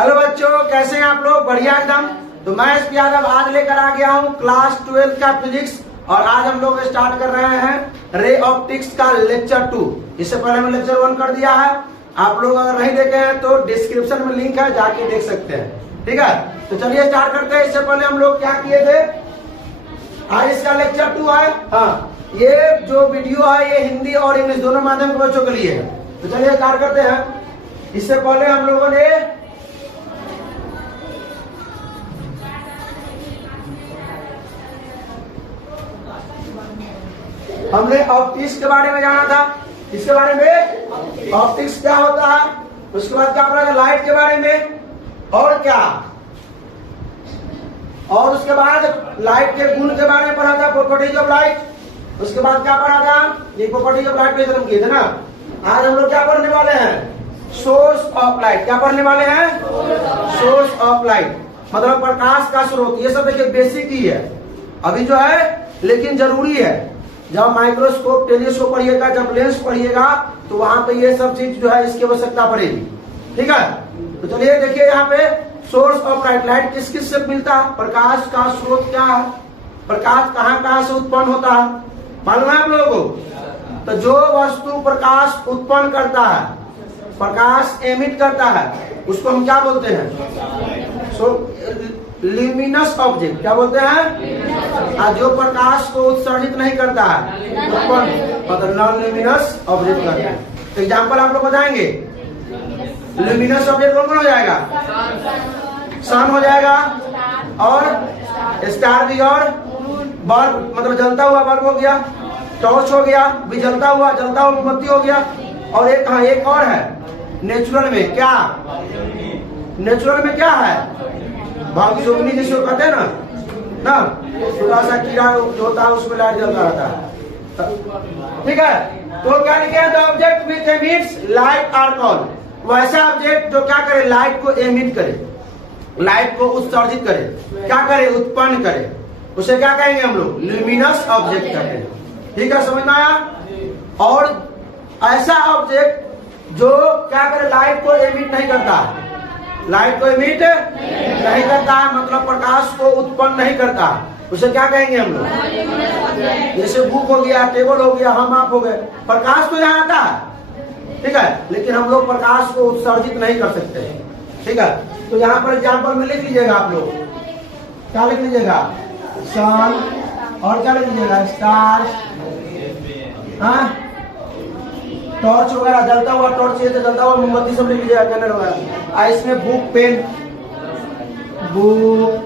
Hello बच्चों, कैसे हैं आप लोग? बढ़िया एकदम। तो मैं एस पी यादव आज लेकर आ गया हूँ क्लास 12 का फिजिक्स, और आज हम लोग स्टार्ट कर रहे हैं रे ऑप्टिक्स का लेक्चर 2। इससे पहले हमने लेक्चर 1 कर दिया है। आप लोग अगर नहीं देखे हैं तो डिस्क्रिप्शन में लिंक है, जाके देख सकते हैं। ठीक है, तो चलिए स्टार्ट करते हैं। इससे पहले हम लोग क्या किए थे, आज इसका लेक्चर 2 है। हाँ, ये जो वीडियो है ये हिंदी और इंग्लिश दोनों माध्यम के बच्चों के लिए है। तो चलिए स्टार्ट करते हैं। इससे पहले हम लोगों ने ऑप्टिक्स के बारे में जाना था। इसके बारे में ऑप्टिक्स क्या होता है, उसके बाद क्या पढ़ा, लाइट के बारे में, और क्या, और उसके बाद लाइट के गुण के बारे में पढ़ा था, प्रॉपर्टीज ऑफ लाइट। उसके बाद क्या पढ़ा था, ये प्रॉपर्टीज ऑफ लाइट पे खत्म किए थे ना। आज हम लोग क्या पढ़ने वाले हैं, सोर्स ऑफ लाइट। क्या पढ़ने वाले हैं, सोर्स ऑफ लाइट, मतलब प्रकाश का स्रोत। ये सब देखिए बेसिक ही है अभी जो है, लेकिन जरूरी है। जब माइक्रोस्कोप टेलीस्कोप पढ़िएगा, जब लेंस पढ़िएगा, तो वहां पे ये सब चीज जो है इसकी आवश्यकता पड़ेगी। ठीक है, तो चलिए देखिए यहाँ पे सोर्स ऑफ लाइट। लाइट किस किस से मिलता है, प्रकाश का स्रोत क्या है, प्रकाश कहाँ से उत्पन्न होता है, मालूम है आप लोगों को? तो जो वस्तु प्रकाश उत्पन्न करता है, प्रकाश एमिट करता है, उसको हम क्या बोलते हैं, ल्यूमिनस ऑब्जेक्ट। क्या बोलते हैं? और जो प्रकाश को उत्सर्जित नहीं करता है, मतलब नॉन ल्यूमिनस ऑब्जेक्ट करते हैं। तो एग्जाम्पल आप लोग बताएंगे। ल्यूमिनस ऑब्जेक्ट कौन हो जाएगा, सन हो जाएगा, और स्टार भी, और बल्ब मतलब जलता हुआ बल्ब हो गया, टॉर्च हो गया, भी जलता हुआ मोमबत्ती हो गया। और एक, हाँ एक और है नेचुरल में। क्या नेचुरल में क्या है, भाग्योग्नि जिसको कहते हैं ना, छोटा सा कीड़ा जो होता है उसमें लाइट जलता रहता है। ठीक है, तो क्या लिखे, the object which emits light are called. वैसा ऑब्जेक्ट जो क्या करे, लाइट को एमिट करे, लाइट को उत्सर्जित करे, क्या करे, उत्पन्न करे, उसे क्या कहेंगे हम लोग, ल्यूमिनस ऑब्जेक्ट कहते हैं। ठीक है, समझ में आया? और ऐसा ऑब्जेक्ट जो क्या करे, लाइट को एमिट नहीं करता है, लाइट को एमिट नहीं करता है, मतलब प्रकाश को उत्पन्न नहीं करता, उसे क्या कहेंगे हम लोग? जैसे बुक हो गया, टेबल हो गया, हम आप हो गए, प्रकाश तो यहाँ आता है। ठीक है, लेकिन हम लोग प्रकाश को उत्सर्जित नहीं कर सकते। ठीक है, तो यहाँ पर एग्जाम्पल में लिख लीजिएगा आप लोग। क्या लिख लीजिएगा, सन, और क्या लिख लीजिएगा, स्टार, हाँ टॉर्च वगैरह, जलता हुआ टॉर्च, ये तो जलता हुआ मोमबत्ती सब लिख लीजिएगा, कैंडल वगैरह। इसमें बुक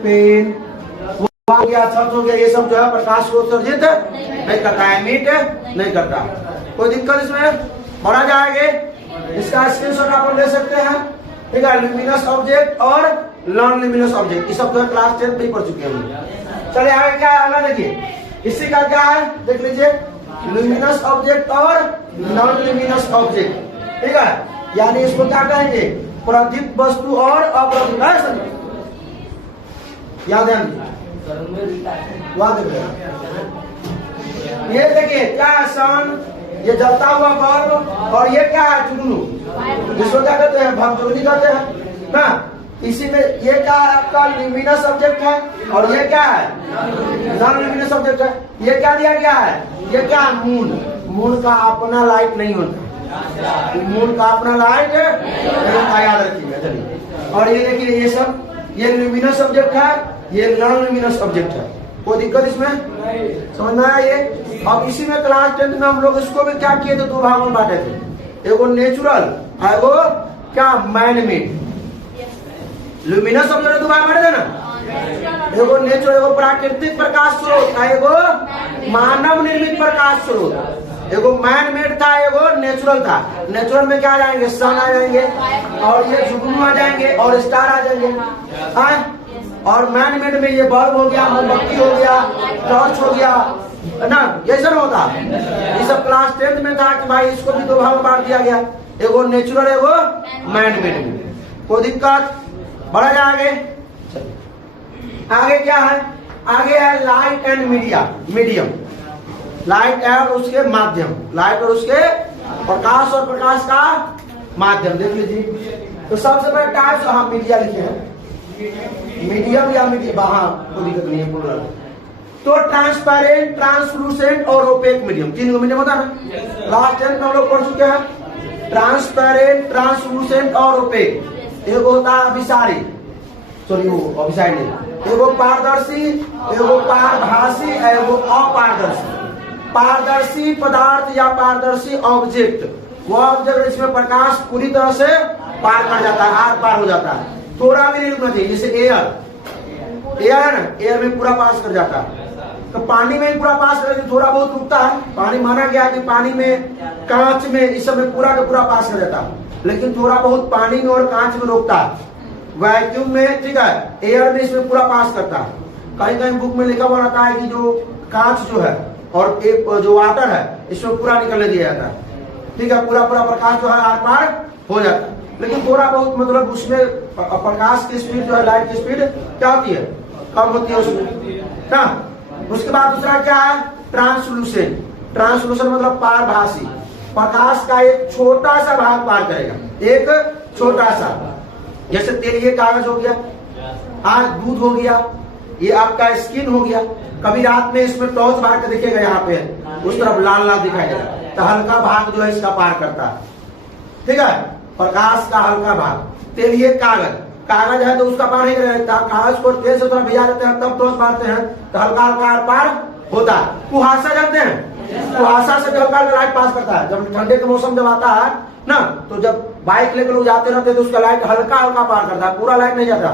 पेन हो गया, छत हो गया, ये सब जो है प्रकाश को उत्सर्जित नहीं करता है, एमिट नहीं करता। कोई दिक्कत इसमें, बढ़ा जाएंगे। इसका स्क्रीनशॉट आप ले सकते हैं। ठीक है, ल्यूमिनस ऑब्जेक्ट और नॉन ल्यूमिनस ऑब्जेक्ट, ये सब जो है क्लास 10 में ही पढ़ चुके हैं। चलिए आगे क्या है, अगला देखिए। इसी का क्या है, देख लीजिए, ल्यूमिनस ऑब्जेक्ट और नॉन ल्यूमिनस ऑब्जेक्ट। ठीक है, यानी इसको क्या कहेंगे, प्रदीप्त वस्तु और अप्रदीप्त। याद है, ये देखिए क्या है, सन, ये जलता हुआ बल्ब, और ये क्या है, जुगनू, जिसको क्या कहते हैं, भाग्योग्नि कहते हैं ना। इसी में ये क्या है, आपका ल्यूमिनस ऑब्जेक्ट है, और ये क्या है, नॉन ल्यूमिनस ऑब्जेक्ट है। ये क्या दिया गया है, ये क्या है, मून। मून का अपना लाइट नहीं होता, मून का अपना लाइट नहीं होता, याद रखिएगा। चलिए, और ये देखिए, ये सब, ये ल्यूमिनस ऑब्जेक्ट है, ये नॉन ल्यूमिनस ऑब्जेक्ट है। कोई दिक्कत इसमें, समझ में आया ये? अब इसी में क्लास 10 में हम लोग इसको भी क्या किए थे, दो भागों में बांटे थे, एगो नेचुरल, एगो क्या, मैन मेड। ल्यूमिनस ऑब्जेक्ट दो भाग बांटे थे ना, एगो नेचुरल, एगो प्राकृतिक प्रकाश स्रोत, एगो मानव निर्मित प्रकाश स्रोत। एगो मैन मेड था, एगो नेचुरल था। नेचुरल में क्या आ जाएंगे, सन आ जाएंगे, और ये जुगनू आ जाएंगे, और स्टार आ जाएंगे। और मैन मेड में ये बल्ब हो गया, मोमबत्ती हो गया, टॉर्च हो गया ना, ये सब होता। ये सब क्लास 10 में था कि भाई इसको भी दो भाग में बांट दिया गया, एगो नेचुरल, एगो मैन मेड। कोई दिक्कत, बढ़ा जाएंगे। आगे क्या है, आगे है लाइट एंड मीडियम। लाइट और उसके माध्यम, लाइट और उसके प्रकाश और प्रकाश का माध्यम। देख लीजिए, तो सबसे पहले टाइप्स हाँ मीडिया लिखे हैं, मीडियम या मीडियम, हाँ कोई दिक्कत नहीं है बोल। तो ट्रांसपेरेंट, ट्रांसलूसेंट और ओपेक मीडियम, तीन को मीडियम होता है ना। लास्ट 10 में हम लोग पढ़ चुके हैं ट्रांसपेरेंट, ट्रांसलूसेंट और ओपेक। एक होता है अभिसारी, सॉरी वो अभिसारी नहीं, एगो पारदर्शी, एगो पारभासी, एगो अपारदर्शी। पारदर्शी पदार्थ या पारदर्शी ऑब्जेक्ट, वो ऑब्जेक्ट जिसमें प्रकाश पूरी तरह से पार कर जाता है, आर पार हो जाता है, थोड़ा भी नहीं रुकना चाहिए। जैसे एयर, एयर है ना, एयर में पूरा पास कर जाता है। तो पानी में पूरा पास कर, थोड़ा बहुत रुकता है। पानी माना गया कि पानी में, कांच में, इस सब में पूरा का पूरा पास कर जाता है, लेकिन थोड़ा बहुत पानी में और कांच में रोकता है। वैक्यूम में, ठीक है, एयर में इसमें पूरा पास करता है। कहीं कहीं बुक में लिखा हुआ रहता है कि जो कांच जो है और एक जो वाटर है इसमें पूरा निकलने दिया जाता है, ठीक है, पूरा पूरा प्रकाश जो है आर पार हो जाता है। लेकिन थोड़ा बहुत मतलब उसमें प्रकाश की स्पीड जो है, लाइट की स्पीड क्या होती है, कम होती है उसमें ना। उसके बाद दूसरा क्या है, ट्रांसलूसेंट। ट्रांसलूसेंट मतलब पारभासी, प्रकाश का एक छोटा सा भाग पार करेगा, एक छोटा सा। जैसे तेल, ये कागज हो गया, आज दूध हो गया, ये आपका स्किन हो गया। कभी रात में इसमें टॉर्च मार के दिखेगा, यहाँ पे उस तरफ लाल लाल दिखाई देगा, तो हल्का भाग जो है इसका पार करता है, ठीक है, प्रकाश का हल्का भाग। तेल, ये कागज, कागज है तो उसका पार नहीं करेगा, कागज को तेल से थोड़ा भिजा देते हैं तब टॉर्च मारते हैं तो हल्का हल्का पार होता है। कुहासा जानते हैं, कुहासा से हल्का हल्का लाइट पास करता है। जब ठंडे का मौसम जब आता है ना, तो जब बाइक लेकर लोग जाते रहते हैं तो उसका लाइट हल्का हल्का पार करता है, पूरा लाइट नहीं जाता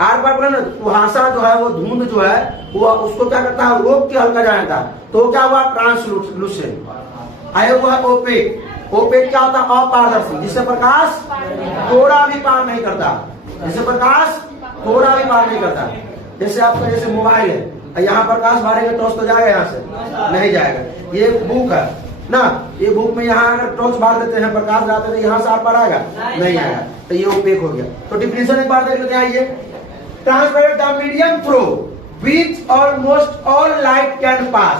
आर पार बोले ना। कुहासा जो है वो धुंध जो है वो उसको क्या करता है, रोक के हल्का जाता है, तो क्या हुआ, ट्रांसलूसेंट। आया हुआ है ओपेक। ओपेक क्या होता है, अपारदर्शी, जिससे प्रकाश थोड़ा भी पार नहीं करता, जिससे प्रकाश थोड़ा भी पार नहीं करता। जैसे आपका जैसे मोबाइल है, यहाँ प्रकाश मारेंगे टॉर्च तो जाएगा, यहाँ से नहीं जाएगा। ये बुक है ना, ये बुक में यहाँ अगर टॉर्च मार देते हैं, प्रकाश जाते हैं, यहाँ से आर पार आएगा, नहीं आएगा, तो ये ओपेक हो गया। तो डिफिनेशन एक बार देख लेते हैं। ये transparent, the medium through which almost all light can pass,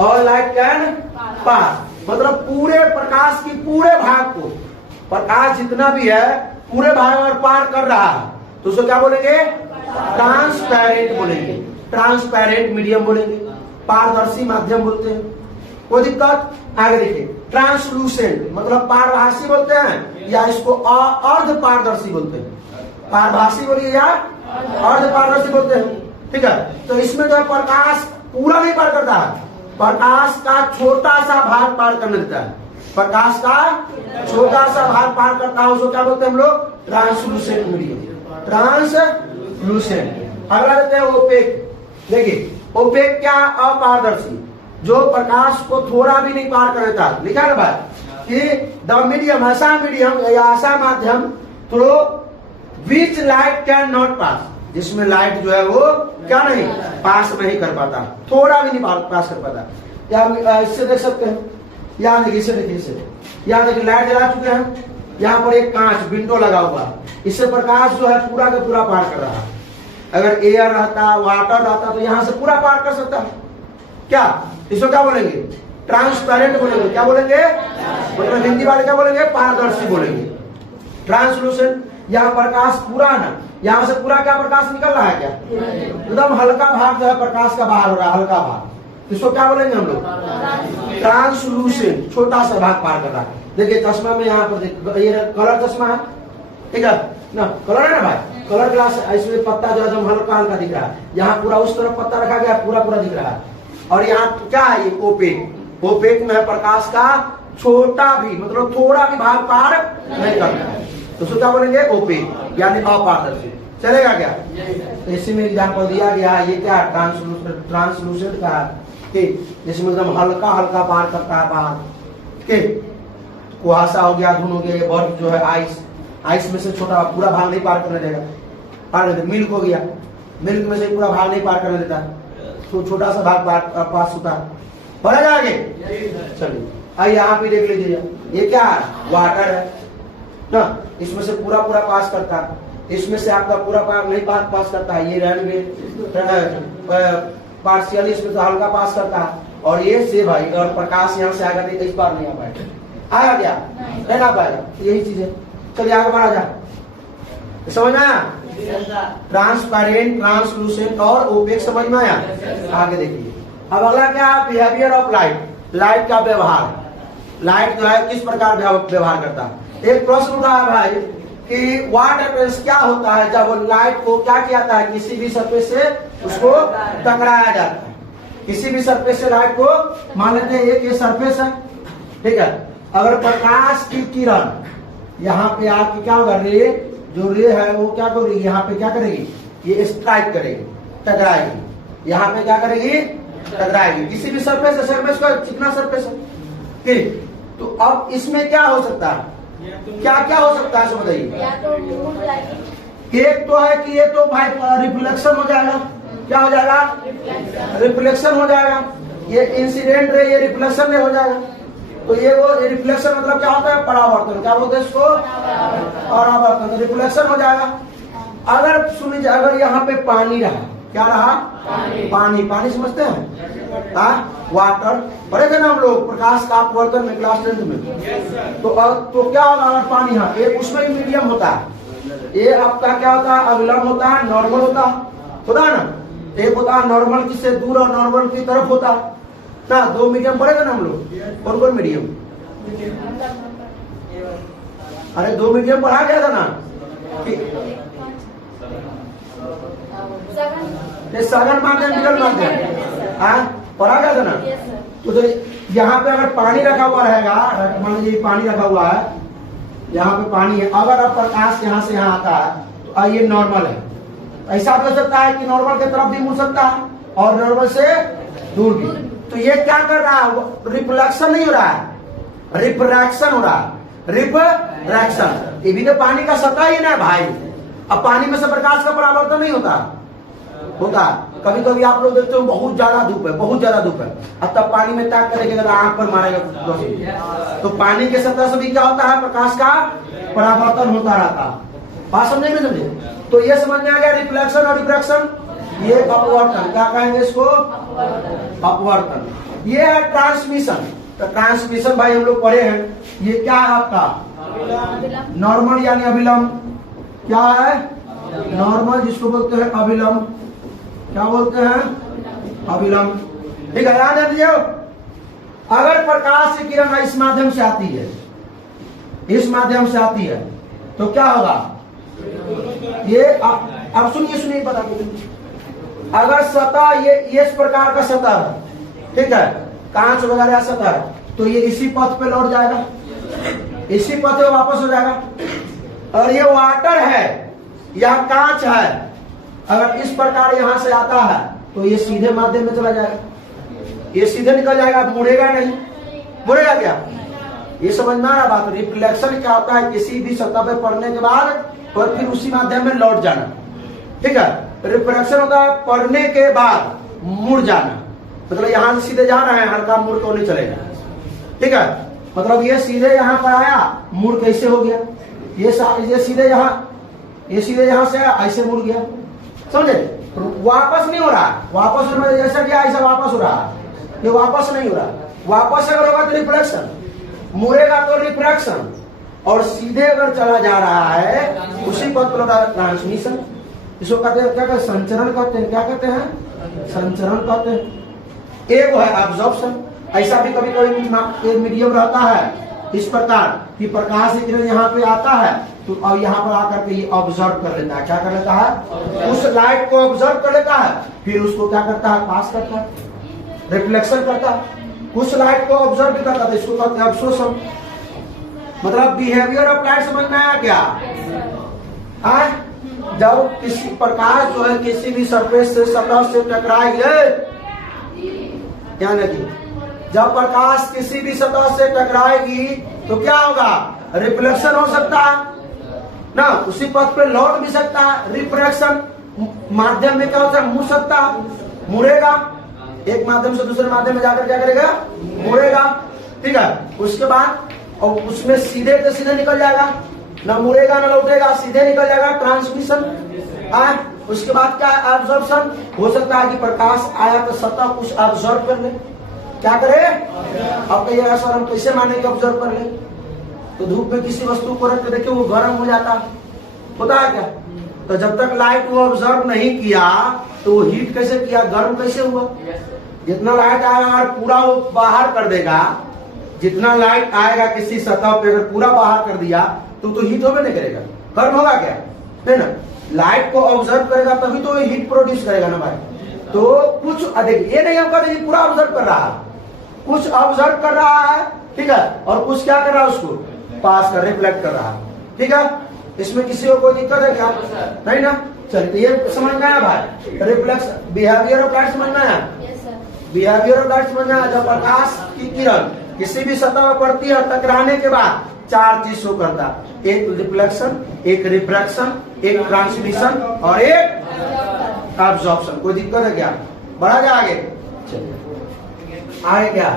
all light can pass, मतलब पूरे प्रकाश की पूरे भाग को, प्रकाश जितना भी है पूरे भाग और पार कर रहा है, तो उसको क्या बोलेंगे, ट्रांसपेरेंट बोलेंगे, ट्रांसपेरेंट मीडियम बोलेंगे, पारदर्शी माध्यम बोलते हैं। कोई दिक्कत, आगे देखिए। ट्रांसलूसेंट मतलब पारभासी बोलते हैं या इसको अर्ध पारदर्शी बोलते हैं, पारभासी बोलिए या अर्ध पारदर्शी बोलते हैं, ठीक है। तो इसमें जो प्रकाश पूरा नहीं पार करता है, प्रकाश का छोटा सा भाग पार करने देता है, प्रकाश का छोटा सा भाग पार करता है, उसको क्या बोलते हैं हम लोग, ट्रांसलूसेंट मीडियम, ट्रांसलूसेंट। अगला देते हैं ओपेक। देखिए ओपेक क्या, अपारदर्शी, जो प्रकाश को थोड़ा भी नहीं पार कर देता। लिखा है ना बात कि द मीडियम, ऐसा मीडियम या ऐसा माध्यम through which light can not pass, जिसमें लाइट जो है वो क्या नहीं पास नहीं कर पाता, थोड़ा भी नहीं पास कर पाता। या इससे देख सकते हैं, यहाँ देखिए, इसे देखिए, इसे यहाँ देखिए, लाइट जला चुके हैं, यहाँ पर एक कांच विंडो लगा हुआ है, इससे प्रकाश जो है पूरा का पूरा पार कर रहा है। अगर एयर रहता, वाटर रहता तो यहाँ से पूरा पार कर सकता है। क्या इसको क्या बोलेंगे, ट्रांसपेरेंट बोलेंगे। क्या बोलेंगे, मतलब हिंदी वाले क्या बोलेंगे, पारदर्शी बोलेंगे। ट्रांसलूसेंट, यहाँ प्रकाश पूरा ना, यहाँ से पूरा क्या प्रकाश निकल रहा है, क्या एकदम हल्का भाग जो है प्रकाश का बाहर हो रहा है, हल्का भाग, इसको क्या बोलेंगे हम लोग, ट्रांसलूसेंट, छोटा सा भाग पार कर रहा है। देखिए चश्मा में यहाँ पर ये कलर चश्मा है, ठीक है ना, कलर है ना भाई, कलर ग्लास, इसमें पत्ता जो है हल्का हल्का दिख रहा है, यहाँ पूरा उस तरफ पत्ता रखा गया, पूरा पूरा दिख रहा है। और यहाँ क्या है, ये ओपेक, ओपेक में है प्रकाश का छोटा भी, मतलब थोड़ा भी भाग पार नहीं करता है, तो उसको क्या बोलेंगे, ओपेक यानी अपारदर्शी। चलेगा क्या, तो इसी में एग्जाम्पल दिया गया है। ये क्या ट्रांसलूसेंट का, जिसमें एकदम हल्का हल्का पार करता है बाहर, ठीक, कुहासा हो गया, धुन हो गया, ये बर्फ जो है आइस, आइस में से छोटा पूरा भाग नहीं पार करने देगा, पार कर। मिल्क हो गया, मिल्क में से पूरा भाग नहीं पार करने देता, तो छोटा सा भाग पास होता है। बढ़ेगा आगे, चलिए आइए यहाँ पे देख लीजिए, ये क्या है, वाटर है ना, इसमें से पूरा पूरा पास करता है, इसमें से आपका पूरा नहीं पास करता है, ये रेनवे पार्शियली इसमें तो हल्का पास करता है, और ये से भाई अगर प्रकाश यहाँ से आएगा तो इस बार नहीं आ पाएगा, आएगा क्या, नहीं आ पाएगा, यही चीज है। चलिए आगे बढ़ा जा, समझ में आया? ट्रांसपेरेंट, ट्रांसलूसेंट और ओपेक समझ में आया? आगे देखिए, अब अगला क्या है? Behaviour of light. लाइट का व्यवहार, लाइट जो है किस प्रकार व्यवहार करता है। एक प्रश्न उठा है भाई कि व्हाट हैपेंस, क्या होता है जब लाइट को क्या किया जाता है, किसी भी सरफेस से उसको टकराया जाता है। किसी भी सरफेस से लाइट को, मान लेते हैं एक ये सरफेस है, ठीक है, अगर प्रकाश की किरण यहाँ पे आके क्या होगा, रे जो रे है वो क्या करेगी, यहाँ पे क्या करेगी, ये स्ट्राइक करेगी, टकराएगी, यहाँ पे क्या करेगी, टकराएगी। किसी भी सरफेस का चिकना सरफेस है, ठीक। तो अब इसमें क्या हो सकता है, क्या क्या हो सकता है बताइए। एक तो है कि ये तो भाई रिफ्लेक्शन हो जाएगा, क्या हो जाएगा, रिफ्लेक्शन हो जाएगा। ये इंसिडेंट रे, ये रिफ्लेक्शन नहीं हो जाएगा। तो ये वो रिफ्लेक्शन मतलब क्या होता है, परावर्तन, क्या बोलते हैं इसको, परावर्तन, रिफ्लेक्शन हो जाएगा। अगर सुनिए, अगर यहाँ पे पानी रहा, क्या रहा, पानी, पानी समझते हैं, वाटर पढ़े थे ना हम लोग प्रकाश का अपवर्तन में क्लास 10 में। तो क्या होगा, अगर पानी है, एक उसमें भी मीडियम होता है, ये आपका क्या होता है, अविलंब होता है, नॉर्मल होता है ना, एक होता है नॉर्मल की से दूर और नॉर्मल की तरफ होता है ना। दो मीडियम पढ़े थे ना हम लोग, कौन कौन मीडियम, अरे दो मीडियम पढ़ा गया था ना, सघन माध्यम, विकल माध्यम, पढ़ा गया था ना। तो यहाँ पे अगर पानी रखा हुआ रहेगा, मान लीजिए पानी रखा हुआ है, यहाँ पे पानी है, अगर अब प्रकाश यहाँ से यहाँ आता है तो ये नॉर्मल है, ऐसा भी हो सकता है कि नॉर्मल की तरफ भी मुड़ सकता है और नॉर्मल से दूर भी। तो ये क्या कर रहा है, रिफ्लेक्शन नहीं हो रहा है, रिफ्रैक्शन हो रहा है, रिफ्रैक्शन। ये भी तो पानी का सतह ही ना भाई। अब पानी में से प्रकाश का परावर्तन नहीं होता है। कभी कभी आप लोग देखते हो बहुत ज्यादा धूप है, बहुत ज्यादा धूप है, अब तब पानी में ताक करेगा, अगर आंख पर मारेगा तो पानी के सतह से भी क्या होता है, प्रकाश का परावर्तन होता रहता है। बात समझे नहीं समझे? तो ये समझ में आ गया, रिफ्लेक्शन और रिफ्रैक्शन, ये अपवर्तन, क्या कहेंगे इसको, अपवर्तन। ये है ट्रांसमिशन। तो ट्रांसमिशन भाई हम लोग पढ़े हैं, ये क्या है आपका, नॉर्मल यानी अभिलंब, क्या है, नॉर्मल जिसको बोलते हैं अभिलंब, क्या बोलते हैं, अभिलंब, ठीक है। ध्यान दीजिए, अगर प्रकाश की किरण इस माध्यम से आती है, इस माध्यम से आती है, तो क्या होगा, ये अब सुनिए बता दीजिए, अगर सतह ये इस प्रकार का सतह है, ठीक है, कांच वगैरह सतह है, तो ये इसी पथ पे लौट जाएगा, इसी पथ पे वापस हो जाएगा। और ये वाटर है या कांच है, अगर इस प्रकार यहां से आता है तो ये सीधे माध्यम में चला जाएगा, ये सीधे निकल जाएगा, मुड़ेगा नहीं, मुड़ेगा क्या, ये समझ में आ रहा बात। रिफ्लेक्शन क्या होता है, किसी भी सतह पे पड़ने के बाद और फिर उसी माध्यम में लौट जाना, ठीक है। रिफ्लेक्शन होता है पड़ने के बाद मुड़ जाना, मतलब यहां से सीधे जा रहे हैं, हल्का मुड़ तो नहीं चलेगा, ठीक है। मतलब ये सीधे यहाँ पर आया, मुड़ कैसे हो गया, ये सीधे यहाँ से आया, ऐसे मुड़ गया, समझे, वापस नहीं हो रहा, वापस जैसा किया ऐसा वापस हो रहा, ये वापस नहीं हो रहा। वापस अगर होगा तो रिफ्लेक्शन, मुड़ेगा तो रिफ्रैक्शन, और सीधे अगर चला जा रहा है उसी पथ पर होता है ट्रांसमिशन। इसको कहते हैं, क्या कहते हैं, संचरण कहते हैं, क्या कहते हैं, संचरण कहते हैं। एक है एब्जॉर्प्शन, ऐसा भी कभी कभी मीडियम रहता है इस प्रकार कि प्रकाश की किरण यहाँ पे आता है तो अब यहाँ पर आकर के ये ऑब्जर्व कर लेता है, क्या कर लेता है, उस लाइट को ऑब्जर्व कर लेता है, फिर उसको क्या करता है, पास करता है, रिफ्लेक्शन करता है। कुछ लाइट को ऑब्जर्व भी करता है, इसको कहते हैं अब्सोर्शन। मतलब बिहेवियर ऑफ लाइट समझ में आया क्या, जब किसी प्रकाश जो है किसी भी सरफेस से, सतह से टकराएगी, क्या नहीं, जब प्रकाश किसी भी सतह से टकराएगी तो क्या होगा, रिफ्लेक्शन हो सकता है ना, उसी पथ पे लौट भी सकता है, रिफ्रैक्शन माध्यम में क्या होता है, मुड़ सकता है, मुड़ेगा, एक माध्यम से दूसरे माध्यम में जाकर क्या करेगा, मुड़ेगा, ठीक है। उसके बाद और उसमें सीधे से सीधे निकल जाएगा, ना मुड़ेगा ना लौटेगा, सीधे निकल जाएगा, ट्रांसमिशन। उसके बाद क्या, एब्जॉर्प्शन, हो सकता है कि प्रकाश आया तो सतह कुछ एब्जॉर्ब कर ले, क्या करे, अब कहिएगा सर हम कैसे माने कि ऑब्जर्व कर ले, तो धूप में किसी वस्तु को रख के देखिए वो गर्म हो जाता होता है क्या? तो जब तक लाइट वो ऑब्जर्व नहीं किया तो वो हीट कैसे किया, गर्म कैसे हुआ? जितना लाइट आएगा और पूरा वो बाहर कर देगा, जितना लाइट आएगा किसी सतह पे अगर पूरा बाहर कर दिया तो हीट होगा नहीं करेगा, गर्म होगा क्या, है ना? लाइट को ऑब्जर्व करेगा तभी तो हीट प्रोड्यूस करेगा ना भाई। तो कुछ अधिक ये नहीं हम कह रहे पूरा ऑब्जर्व कर रहा है, कुछ ऑब्जर्व कर रहा है, ठीक है, और कुछ क्या कर रहा है, उसको पास कर रिफ्लेक्ट कर रहा है, ठीक है। इसमें किसी को कोई दिक्कत है क्या? नहीं ना। चलिए तो ये समझ में आया भाई, रिफ्लेक्स बिहेवियर ऑफ लाइट समझ में आया, बिहेवियर ऑफ लाइट समझ में आया। जब प्रकाश की किरण किसी भी सतह पर पड़ती है टकराने के बाद चार चीज शो करता है, एक रिफ्लेक्शन, एक रिफ्रैक्शन, एक ट्रांसमिशन और एक एब्जॉर्प्शन। कोई दिक्कत है क्या? बढ़ा जाए आगे, चलिए आगे क्या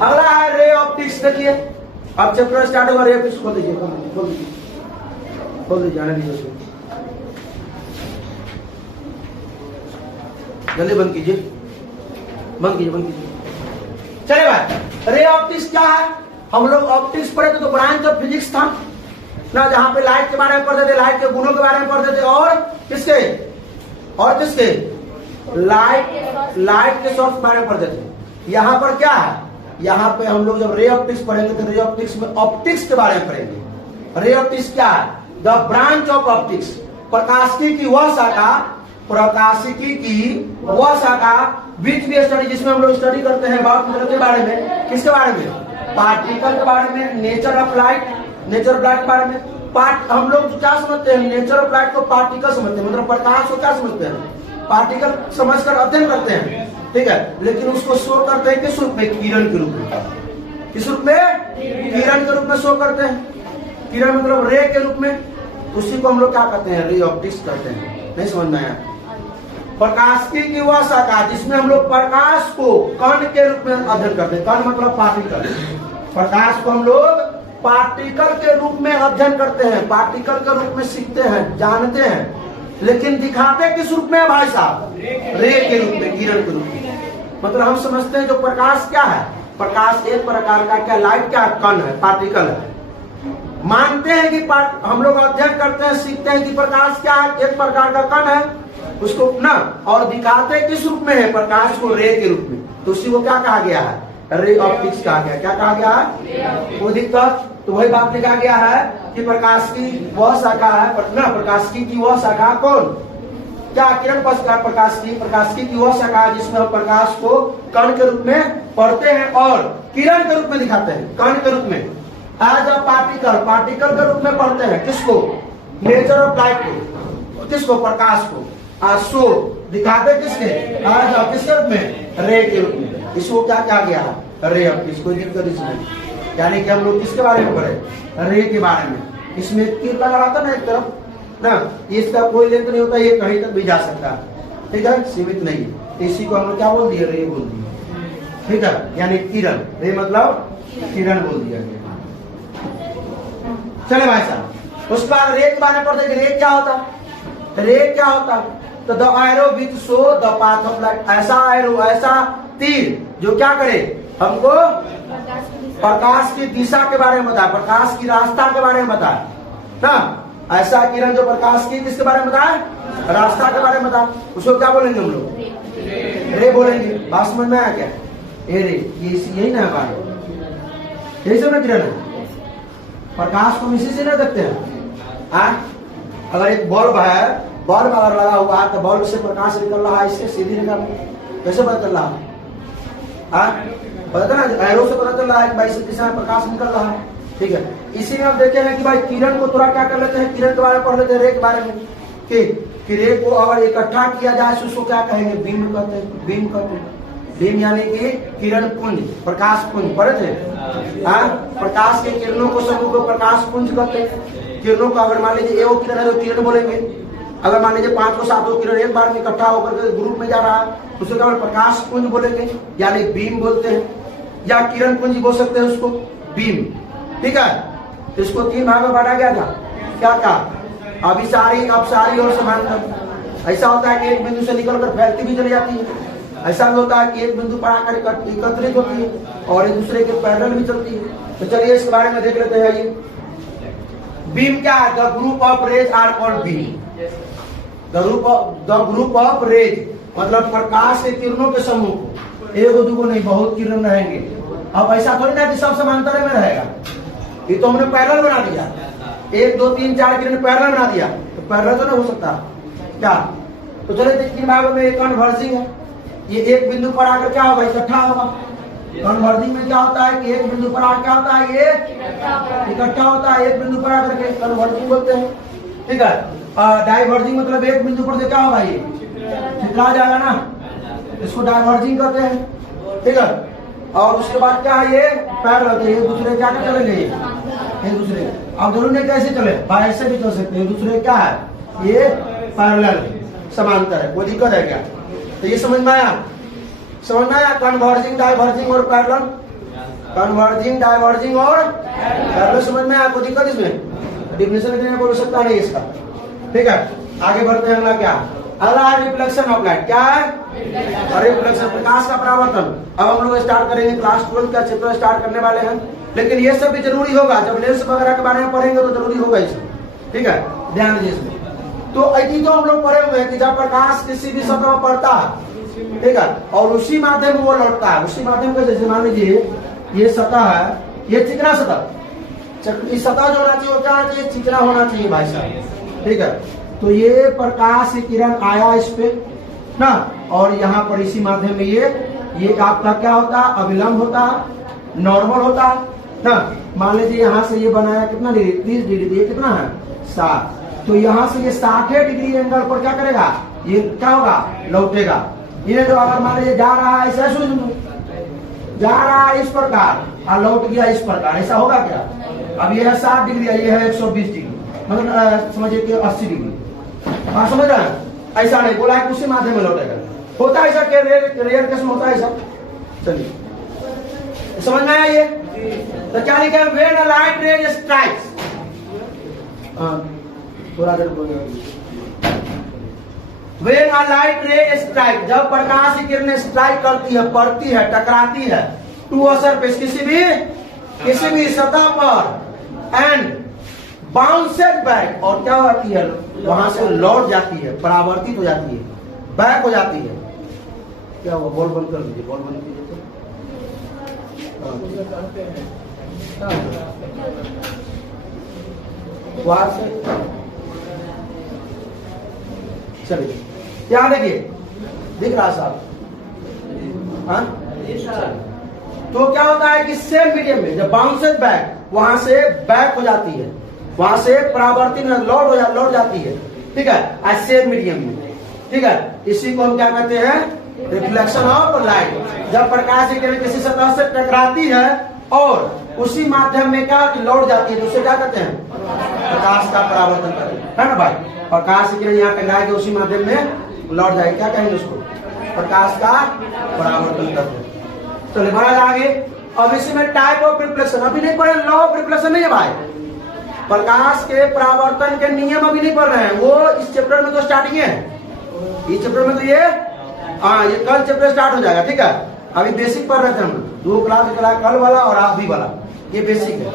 अगला है रे ऑप्टिक्स। देखिए अब चैप्टर स्टार्ट होगा, रे ऑप्टिक्स खोल दीजिए, खोल दीजिए, खोल दीजिए, आने दीजिए, जल्दी बंद कीजिए, बंद कीजिए, बंद कीजिए। चलिए भाई रे ऑप्टिक्स क्या है? हम लोग ऑप्टिक्स पढ़े थे तो ब्रांच ऑफ फिजिक्स था ना, जहां पे लाइट के बारे में पढ़ते थे, लाइट के गुणों के बारे में पढ़ते थे, और किसके लाइट के सोर्स के बारे में पढ़ते थे। यहाँ पर क्या है, यहाँ पे हम लोग जब रे ऑप्टिक्स पढ़ेंगे तो रे ऑप्टिक्स में ऑप्टिक्स के बारे में पढ़ेंगे। रे ऑप्टिक्स क्या है? द ब्रांच ऑफ ऑप्टिक्स, प्रकाशिकी की वह शाखा, प्रकाशिकी की वह शाखा विच भी स्टडी, जिसमें हम लोग स्टडी करते हैं अबाउट मैटर के बारे में। किसके बारे में? पार्टिकल के बारे में, nature of light, nature of light के बारे में। हम लोग क्या समझते हैं, नेचर ऑफ लाइट को पार्टिकल समझते हैं, मतलब प्रकाश को क्या समझते हैं, पार्टिकल समझकर अध्ययन करते हैं, ठीक है। लेकिन उसको शो करते हैं किस रूप में? किरण के रूप में। किस रूप में? किरण के रूप में शो करते हैं। किरण मतलब रे के रूप में, उसी को हम लोग क्या कहते हैं? रे ऑप्टिक्स करते हैं। नहीं समझ में आया? प्रकाशिकी की वह शाखा जिसमें हम लोग प्रकाश को कण के रूप में अध्ययन करते हैं। कण मतलब पार्टिकल। प्रकाश को हम लोग पार्टिकल के रूप में अध्ययन करते हैं, पार्टिकल के रूप में सीखते हैं, जानते हैं, लेकिन दिखाते किस रूप में है भाई साहब? रे के रूप में, किरण के रूप में। मतलब हम समझते हैं जो प्रकाश क्या है, प्रकाश एक प्रकार का क्या, लाइट क्या, कण है, पार्टिकल है। मानते हैं कि हम लोग अध्ययन करते हैं, सीखते हैं कि प्रकाश क्या है, एक प्रकार का कण है, उसको ना, और दिखाते किस रूप में है? प्रकाश को रे के रूप में। तो उसी को क्या कहा गया है? रे ऑप्टिक्स कहा गया। क्या कहा गया है? कोई दिक्कत? तो वही बात लिखा गया है कि प्रकाश की वह शाखा है ना, प्रकाशिकी की वह शाखा कौन, क्या? किरण प्रकाशिकी की वह शाखा है जिसमें हम प्रकाश को कण के रूप में पढ़ते हैं और किरण के रूप में दिखाते हैं, कण के रूप में। एज अ पार्टिकल के रूप में पढ़ते हैं। किसको? नेचर ऑफ लाइट को। किसको? प्रकाश को। सो दिखाते किसके? किसके रूप में? रे के रूप में। इसको क्या कहा गया है? Ray optics. कोई दिक्कत इसमें? यानी कि हम लोग किसके बारे में पढ़े? रे के बारे में। इसमें तीर लगा रहा था ना एक तरफ ना, इसका कोई लेंथ नहीं होता, ये कहीं तक भी जा सकता है, ठीक है, सीमित नहीं। इसी को हम लोग क्या बोल दिए? रे बोल दिए, ठीक है, यानी किरण। रे मतलब किरण बोल दिया गया। चले भाई साहब, उसके बाद रे के बारे में पढ़ते। रे क्या होता? रे क्या होता? तो the arrow which show the path of light, ऐसा एरो, ऐसा तीर जो क्या करे, हमको प्रकाश की दिशा के बारे में बताए, प्रकाश की रास्ता के बारे में बताए ना। ऐसा किरण जो प्रकाश की किसके बारे में बताए? रास्ता के बारे में बताए। उसको क्या बोलेंगे हम लोग? रे बोलेंगे। बात समझ में आया क्या? ये रे, यही ना है, यही सब ना किरण है। प्रकाश को इसी से ना देखते हैं। अगर एक बल्ब है, बल्ब अगर लगा हुआ है तो बल्ब से प्रकाश निकल रहा है, इससे सीधी निकल, कैसे पता चल रहा है? पता ना, एरो से पता चल रहा है कि भाई इस दिशा में प्रकाश निकल रहा है, ठीक है। इसी में हम देखे हैं कि भाई किरण को थोड़ा क्या कर लेते हैं, किरण के बारे में पढ़ लेते हैं, रे के बारे में, कि रे को अगर इकट्ठा किया जाए तो उसको क्या कहेंगे? बीम कहते हैं। बीम कहते हैं। बीम यानी कि किरण पुंज, प्रकाश पुंज पढ़े थे। प्रकाश के किरणों को समूह को प्रकाश पुंज कहते हैं। किरणों को अगर मान लीजिए एगो किरण है तो किरण बोलेंगे। अगर मान लीजिए 5 को 7 किरण एक बार में इकट्ठा होकर के ग्रुप में जा रहा है, उसको क्या प्रकाश पुंज बोलेंगे, यानी बीम बोलते हैं, या किरण पुंज बोल सकते हैं उसको, बीम, ठीक है। इसको 3 भाग में बांटा गया था। क्या कहा? अभिसारी, अपसारी और समांतर। ऐसा होता है कि एक बिंदु से निकलकर फैलती भी चली जाती है, ऐसा भी होता है कि एक बिंदु पर आकर एकत्रित होती है और एक दूसरे के पैरेलल भी चलती है। तो चलिए इसके बारे में देख लेते हैं। ये बीम क्या है? The group of rays are called beam. The group of rays मतलब प्रकाश के किरणों के समूह को, एगो दूगो नहीं, बहुत किरण रहेंगे। अब ऐसा थोड़ी ना कि सब समांतर में रहेगा, ये तो हमने पैरेलल बना दिया, 1 2 3 4 किरण पैरेलल बना दिया, तो पैरेलल तो नहीं हो सकता क्या? तो चले 3 भागों में एक कन्वर्जिंग है, ये एक बिंदु पर आकर क्या होगा? इकट्ठा होगा। कन्वर्जिंग में क्या होता है कि एक बिंदु पर आकर क्या होता है? ये इकट्ठा होता है, एक बिंदु पर आकर के कन्वर्जिंग बोलते हैं, ठीक है। डाइवर्जिंग मतलब एक बिंदु पर से क्या होगा? ये छितरा जाएगा ना, इसको डाइवर्जिंग कहते हैं, ठीक है। और उसके बाद क्या है? ये पैरेलल, तो एक दूसरे क्या चलेंगे? एक दूसरे, अब दोनों ने कैसे चले? भाई ऐसे भी चल सकते हैं, दूसरे क्या है? ये पैरेलल समांतर है, कोई दिक्कत है क्या? तो ये समझ में आया? समझ में आया? कन्वर्जिंग, डाइवर्जिंग और पैरेलल, कन्वर्जिंग, डाइवर्जिंग और पैरेलल समझ में आया? कोई दिक्कत इसमें? डिफिनेशन देने को आवश्यकता नहीं इसका, ठीक है। आगे बढ़ते हैं, अगला क्या? अगला रिफ्लेक्शन ऑफ लाइट, क्या है? रिफ्लेक्शन, प्रकाश का परावर्तन। अब हम लोग स्टार्ट करेंगे क्लास 12 का चैप्टर स्टार्ट करने वाले हैं, लेकिन ये सब भी जरूरी होगा, जब लेंस वगैरह के बारे में पढ़ेंगे तो जरूरी होगा इसमें, ठीक है, ध्यान दीजिए इसमें। तो ऐसी तो हम लोग पढ़े हुए हैं कि जब प्रकाश किसी भी सतह पर पड़ता है, ठीक है, और उसी माध्यम वो लौटता है, उसी माध्यम का, जैसे मान लीजिए ये सतह है, ये चिकना सतह, सतह जो होना चाहिए वो क्या होना चाहिए? चिकना होना चाहिए भाई साहब, ठीक है। तो ये प्रकाश किरण आया इस पे ना, और यहाँ पर इसी माध्यम में ये आपका क्या होता है? अभिलंब होता है, नॉर्मल होता है ना। मान लीजिए यहाँ से ये बनाया कितना डिग्री? 30 डिग्री, ये कितना है? 60। तो यहाँ से ये 60 डिग्री एंगल पर क्या करेगा? ये क्या होगा? लौटेगा। ये जो अगर मान लीजिए जा रहा है ऐसा, जा रहा है इस प्रकार और लौट गया इस प्रकार, ऐसा होगा क्या? अब ये है 60 डिग्री, ये है 120 डिग्री, मतलब समझिए कि 80 डिग्री। हाँ समझ रहे हैं? ऐसा नहीं बोला है, उसी माध्यम में लौटेगा। होता है ऐसा, रेयर केस में होता है ऐसा। चलिए समझ में आया ये? तो क्या लिखा है? When a light rays strikes, थोड़ा देर बोलिए। व्हेन अ लाइट रे स्ट्राइक, जब प्रकाश की किरणें स्ट्राइक करती है, पड़ती है, टकराती है, टू अ सरफेस, किसी भी सतह पर, एंड बाउंसेड बैक, और क्या होती है? वहां से लौट जाती है, परावर्तित हो जाती है, बैक हो जाती है। क्या हुआ? बॉल बंद कर दीजिए, बॉल बंद कीजिए तो। वहां से चलिए, यहाँ देखिए, दिख रहा साहब? हाँ, तो क्या होता है कि सेम मीडियम में जब बाउंसेड बैक, वहां से बैक हो जाती है, वहां से परावर्तित लौट जाती है, ठीक है, सेम मीडियम में, ठीक है। इसी को हम क्या कहते हैं? Reflection of light. जब प्रकाश की किरण किसी सतह से टकराती है और उसी माध्यम में क्या लौट जाती है, तो उसे क्या कहते हैं? प्रकाश का परावर्तन करते हैं, है ना भाई? प्रकाश की किरण यहाँ टकराएगी, उसी माध्यम में लौट जाएगी, क्या कहेंगे उसको? प्रकाश का परावर्तन करते हैं। चलिए बढ़ा आगे। अब इसमें टाइप ऑफ रिफ्लेक्शन अभी नहीं पढ़े, लॉ ऑफ रिफ्लेक्शन नहीं है भाई, प्रकाश के परावर्तन के नियम अभी नहीं पढ़ रहे हैं, वो इस चैप्टर में तो स्टार्टिंग है, इस चैप्टर में तो ये कल चैप्टर स्टार्ट हो जाएगा, ठीक है। अभी बेसिक पढ़ रहे थे हम, 2 क्लास कल वाला और अभी वाला, ये बेसिक है।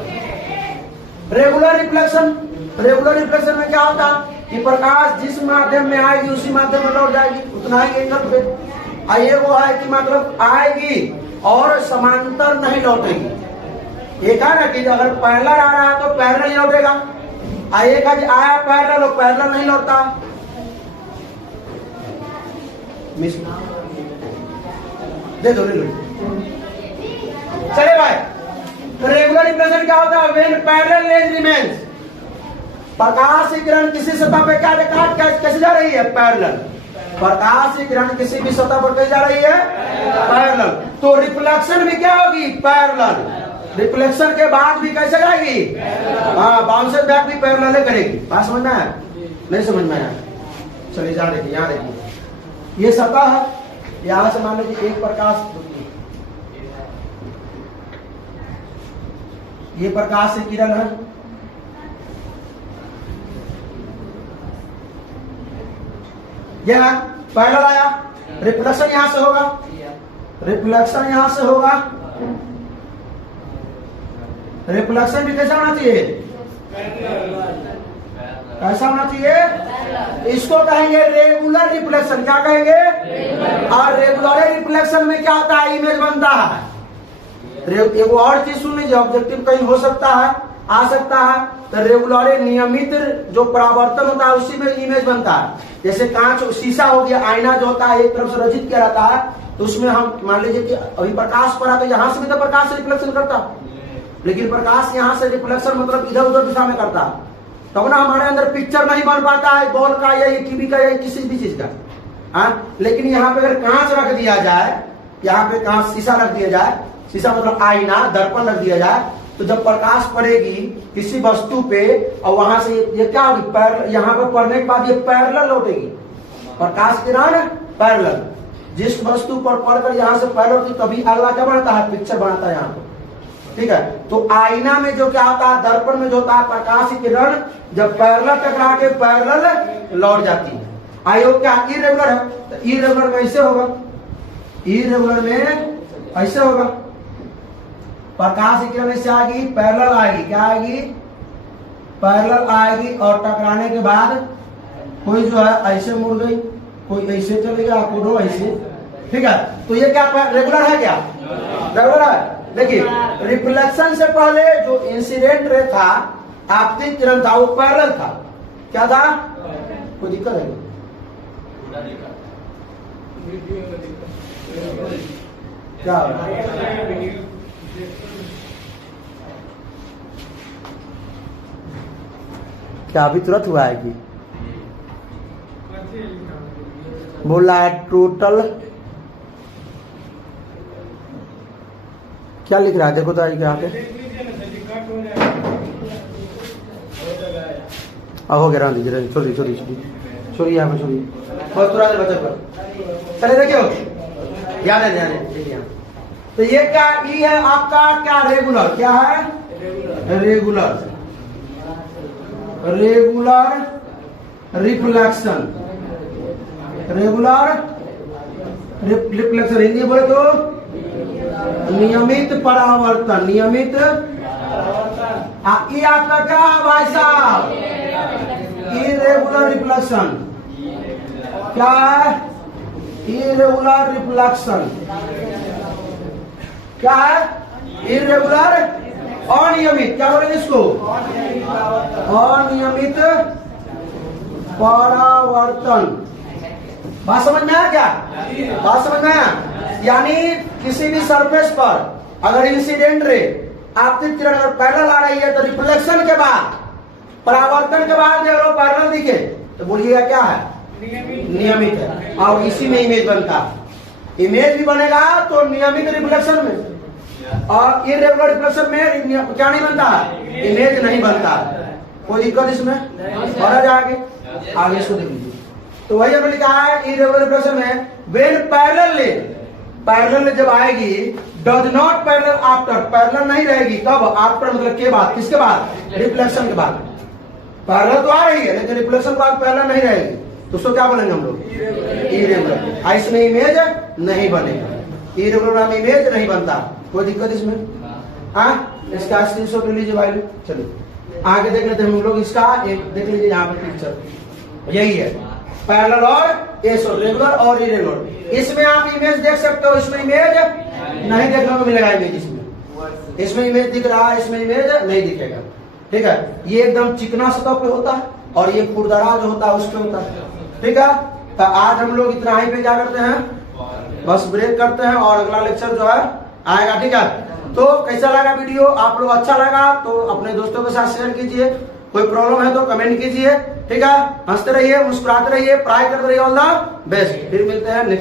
रेगुलर रिफ्लेक्शन, रेगुलर रिफ्लेक्शन में क्या होता है कि प्रकाश जिस माध्यम में आएगी उसी माध्यम में लौट जाएगी, उतना ही एंगल पे। ये वो है कि मतलब आएगी और समांतर नहीं लौटेगी। एक है ना कि अगर पैरेलल आ रहा है तो पैरेलल लौटेगा, एक है आया पैरेलल और पैरेलल नहीं लौटता। दे दो, ले लो। चले भाई, रेगुलर रिफ्लेक्शन क्या होता है? व्हेन पैरेलल रेज रिमेन्स, प्रकाश की किरण किसी सतह पे क्या कैसे जा रही है? पैरेलल। प्रकाश की किरण किसी भी सतह पर कैसे जा रही है? पैरेलल। तो रिफ्लेक्शन भी क्या होगी? पैरेलल। रिफ्लेक्शन के बाद भी कैसे जाएगी? हाँ, बाउंसर बैक भी पैरेलल करेगी। बात समझ में आया? नहीं समझ में आया? चलिए यहाँ देखिए, यहाँ देखिए, ये सतह है, यहां से मान लीजिए एक प्रकाश, ये प्रकाश की किरण है, यह पैरेलल आया, रिफ्लेक्शन यहां से होगा, रिफ्लेक्शन यहां से होगा, रिफ्लेक्शन भी कैसा होना चाहिए? कैसा होना चाहिए? इसको कहेंगे रेगुलर रिफ्लेक्शन। क्या कहेंगे? और रेगुलर रिफ्लेक्शन में क्या होता है? इमेज बनता है। एगो और चीज सुन लीजिए, ऑब्जेक्टिव कहीं हो सकता है, आ सकता है, तो रेगुलर नियमित जो परावर्तन होता है उसी में इमेज बनता है। जैसे कांच शीशा हो गया, आईना जो होता है एक तरफ से रचित किया रहता है, तो उसमें हम मान लीजिए कि अभी प्रकाश पड़ा तो यहाँ से भी तो प्रकाश रिफ्लेक्शन करता, लेकिन प्रकाश यहाँ से रिफ्लेक्शन मतलब इधर उधर दिशा में करता है, तब ना हमारे अंदर पिक्चर नहीं बन पाता है बॉल का या टीवी का या किसी भी चीज का। हाँ, लेकिन यहाँ पे अगर कांच रख दिया जाए, यहाँ पे कांच शीशा रख दिया जाए, शीशा मतलब आईना दर्पण रख दिया जाए, तो जब प्रकाश पड़ेगी किसी वस्तु पे और वहां से ये क्या होगी, यहाँ पे पड़ने के बाद ये पैरेलल लौटेगी, प्रकाश किरण पैरेलल, जिस वस्तु पर पड़कर यहाँ से पैरेलल होती तभी अगला क्या बनता है? पिक्चर बनाता है यहाँ पे। ठीक है, तो आईना में जो क्या होता है, दर्पण में जो होता है, प्रकाश की किरण जब पैरेलल टकरा के पैरेलल लौट जाती है। आयोग क्या इरेगुलर है? तो इरेगुलर में ऐसे होगा, इरेगुलर में ऐसे होगा, प्रकाश की किरण से आएगी पैरेलल आएगी, क्या आएगी? पैरेलल आएगी, और टकराने के बाद कोई जो है ऐसे मुड़ गई, कोई ऐसे चले गया, कोई ऐसे। ठीक है, तो ये क्या रेगुलर है? क्या रेगुलर है? देखिए, रिफ्लेक्शन से पहले जो इंसिडेंट रे था, आपतित किरण था, वो पैरेलल था। क्या था? कोई दिक्कत है? क्या क्या अभी तुरंत हुआ है कि बोला है टोटल? क्या लिख रहा है? देखो तो आई क्या हो गया, दीजिए, छोड़िए छोड़िए छोड़िए, यहाँ पे छोड़िए, बस थोड़ा देर बचा कर चले। देखियो, ध्यान है, ध्यान है। तो ये क्या ई है आपका? क्या रेगुलर? क्या है? Regular, regular reflection, regular reflection, Hindi बोले तो नियमित परावर्तन, नियमित। ये आपका क्या है भाई साहब? Irregular reflection. क्या है? इरेगुलर रिफ्लेक्शन क्या है? इरेगुलर, अनियमित। क्या बोलेंगे इसको? अनियमित परावर्तन। बात समझ में आया? क्या बात समझ में आया? यानी किसी भी सरफेस पर अगर इंसिडेंट रे आपतित किरण अगर पैरेलल आ रही है तो रिफ्लेक्शन के बाद, परावर्तन के बाद अगर वो पैरेलल दिखे तो बोलिएगा क्या है? नियमित है। और इसी में इमेज बनता है। इमेज भी बनेगा तो नियमित रिफ्लेक्शन में, और इरेगुलर रिफ्लेक्शन में क्या नहीं बनता है? इमेज नहीं बनता है। कोई दिक्कत इसमें? बढ़ा जाएगा आगे इसको देख लीजिए। तो वही हमने लिखा है इरेगुलर रिफ्लेक्शन में व्हेन पैरेलल जब आएगी, does not parallel after, parallel नहीं रहेगी कब? आफ्टर मतलब के बाद, किसके बाद? रिफ्लेक्शन के बाद। पैरेलल तो आ रही है लेकिन रिफ्लेक्शन के बाद पैरेलल नहीं रहेगी, तो उसको क्या बोलेंगे हम लोग? इरेगुलर। इसमें इमेज नहीं बनेगा, इरेगुलर में इमेज नहीं बनता। कोई दिक्कत इसमें? इसका स्क्रीनशॉट ले लीजिए भाई। चलिए आगे देख लेते हैं हम लोग। इसका एक देख लीजिए यहाँ पे पिक्चर, यही है पैरेलल और रेगुलर और इरेगुलर। इसमें आप इमेज देख सकते हो, इसमें इमेज नहीं देखने को मिलेगा। इमेज इसमें इमेज दिख रहा है, इसमें इमेज नहीं दिखेगा। ठीक है, ये एकदम चिकना सतह पे होता है और ये खुरदरा जो होता है उस पे होता है। ठीक है, तो आज हम लोग इतना ही पे क्या करते हैं, बस ब्रेक करते हैं और अगला लेक्चर जो है आएगा। ठीक है, तो कैसा लगा वीडियो? आप लोग अच्छा लगा तो अपने दोस्तों के साथ शेयर कीजिए, कोई प्रॉब्लम है तो कमेंट कीजिए। ठीक है, हंसते रहिए, मुस्कुराते रहिए, पढ़ाई करते रहिए। All the best. फिर मिलते हैं नेक्स्ट